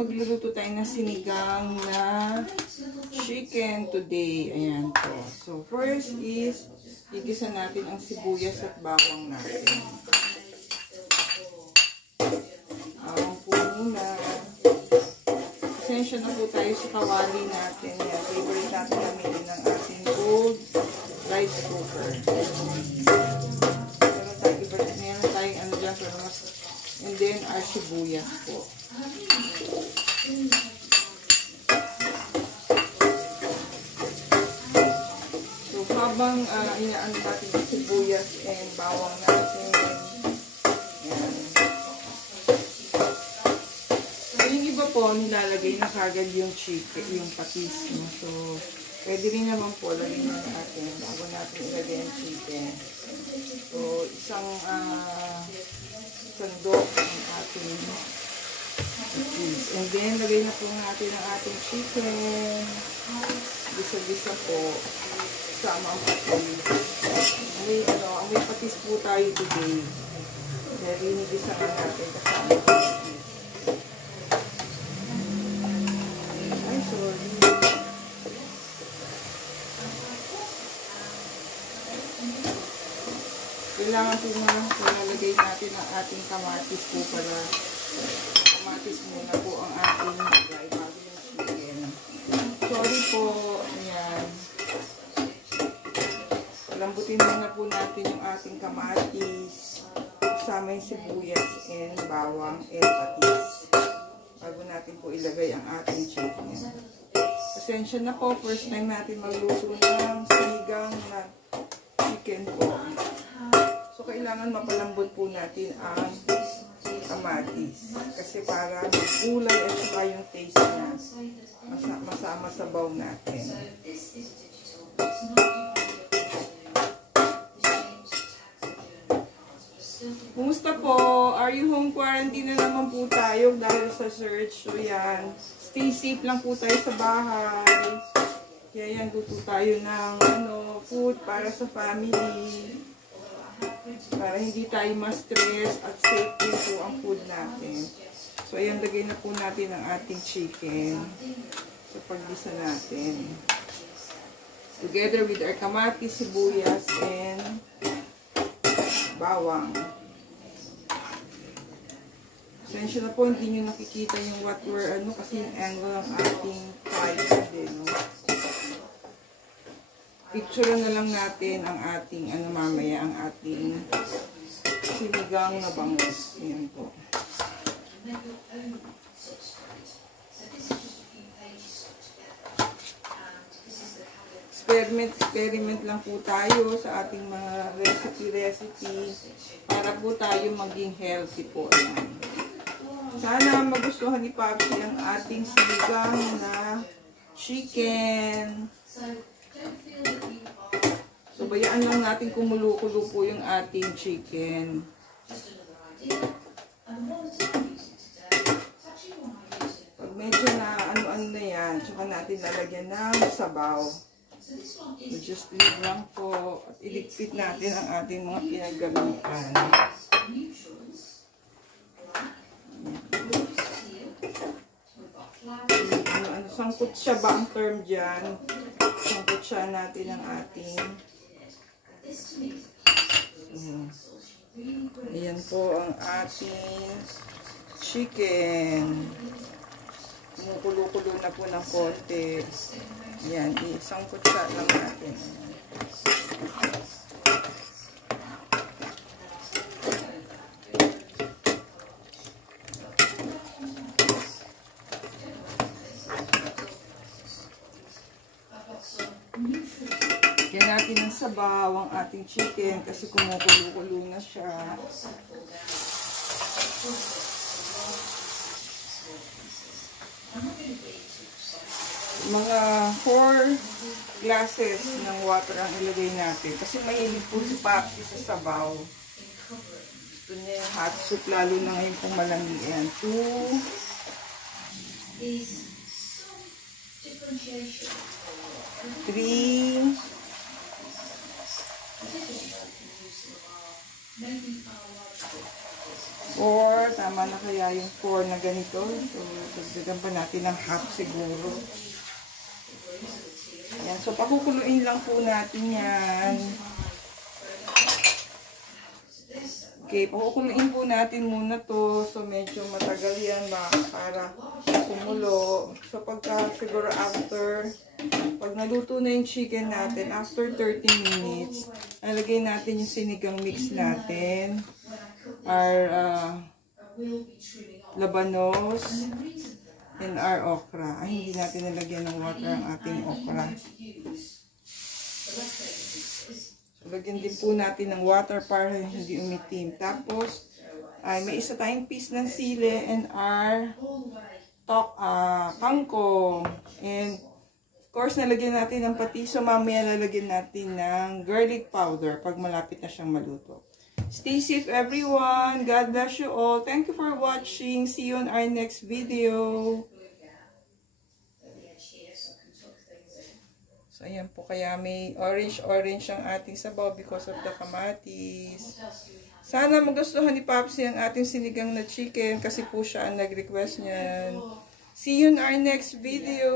magluluto tayo ng sinigang na chicken today. Ayan po. So, first is, igisa natin ang sibuyas at bawang natin. Bawang po muna. Pasensya na po tayo sa kawali natin. Yan, favorite natin gamitin ng ating gold rice cooker. Meron tayong ano dyan, pero mas, and then our sibuyas po. So, habang inaano natin yung sibuyas and bawang natin, yan. So, yung iba po, nilalagay na kagad yung chicken, yung patis. No? So, pwede rin naman po, lagay na natin bago natin ilagay yung chicken. So, isang sandok ang ating patis. And then, lagay na po natin ang ating chicken. Bisa-bisa po. Sama ang patis. May patis po tayo today. Kaya rinigisa nga natin kasama ang patis. Ay, sorry. Kailangan po lalagay natin ang ating kamatis po para kamatis muna po ang ating lagay bago yung chicken. Sorry po. Ayan. Lambutin muna po natin yung ating kamatis kasama yung sibuyas and bawang and patis bago natin po ilagay ang ating chicken. Pasensya na po. First time natin magluto ng sinigang na chicken po. So, kailangan mapalambot po natin ang kamatis. Kasi para magkulay at saka yung taste niya masama sa bowl natin. Kumusta po? Are you home quarantine na naman po tayo dahil sa search? So, yan. Stay safe lang po tayo sa bahay. Kaya yan, luto tayo ng food para sa family. Para hindi tayo ma-stress at safe din po ang food natin. So, ayan, lagay na po natin ang ating chicken sa paggisa natin. Together with our kamatis, sibuyas, and bawang. Pasensya na po, hindi nyo nakikita yung what we're, kasi yung angle ng ating tripod, no? Picture na lang natin ang ating, mamaya, ang ating sinigang na bangus. Ayan po. Experiment lang po tayo sa ating mga recipe para po tayo maging healthy po. Ayan. Sana magustuhan ni Papi ang ating sinigang na chicken. So, bayaan lang natin kumulo-kulo po yung ating chicken. Pag medyo na ano-ano na yan, tsaka natin lalagyan ng sabaw. So, just leave lang po at iligpit natin ang ating mga pinagamitan. Sangkot siya ba ang term dyan? Sangkot siya natin ang ating ayan po ang ating chicken. Kumukulo-kulo na po ng konti. Ayan, isangkot siya lang natin. Lagyan natin ng sabaw ang ating chicken kasi kumukulo-kulo na siya. Mga 4 glasses ng water ang ilagay natin kasi mahilig po si Papi sa sabaw. Gusto niya yung hot soup lalo na ngayon pong malamig. 2, 3, 4 4. Tama na kaya yung 4 na ganito. So, dagdagan pa natin ng half siguro. Ayan. So, pakukuluin lang po natin yan. Okay, pakukuluin po natin muna to. So, medyo matagal yan para kumulo. So, pagka siguro pag naluto na yung chicken natin, after 30 minutes, nalagay natin yung sinigang mix natin. Our labanos and our okra. Ay, hindi natin nalagyan ng water ang ating okra. So, lagyan din po natin ng water para hindi umitim. Tapos, may isa tayong piece ng sili and our kangkong. And, of course, nalagyan natin ng patis. So, mamaya lalagyan natin ng garlic powder pag malapit na siyang maluto. Stay safe, everyone. God bless you all. Thank you for watching. See you on our next video. So, ayan po. Kaya may orange-orange ang ating sabaw because of the kamatis. Sana magustuhan ni Popsy ang ating sinigang na chicken kasi po siya ang nag-request niyan. See you in our next video.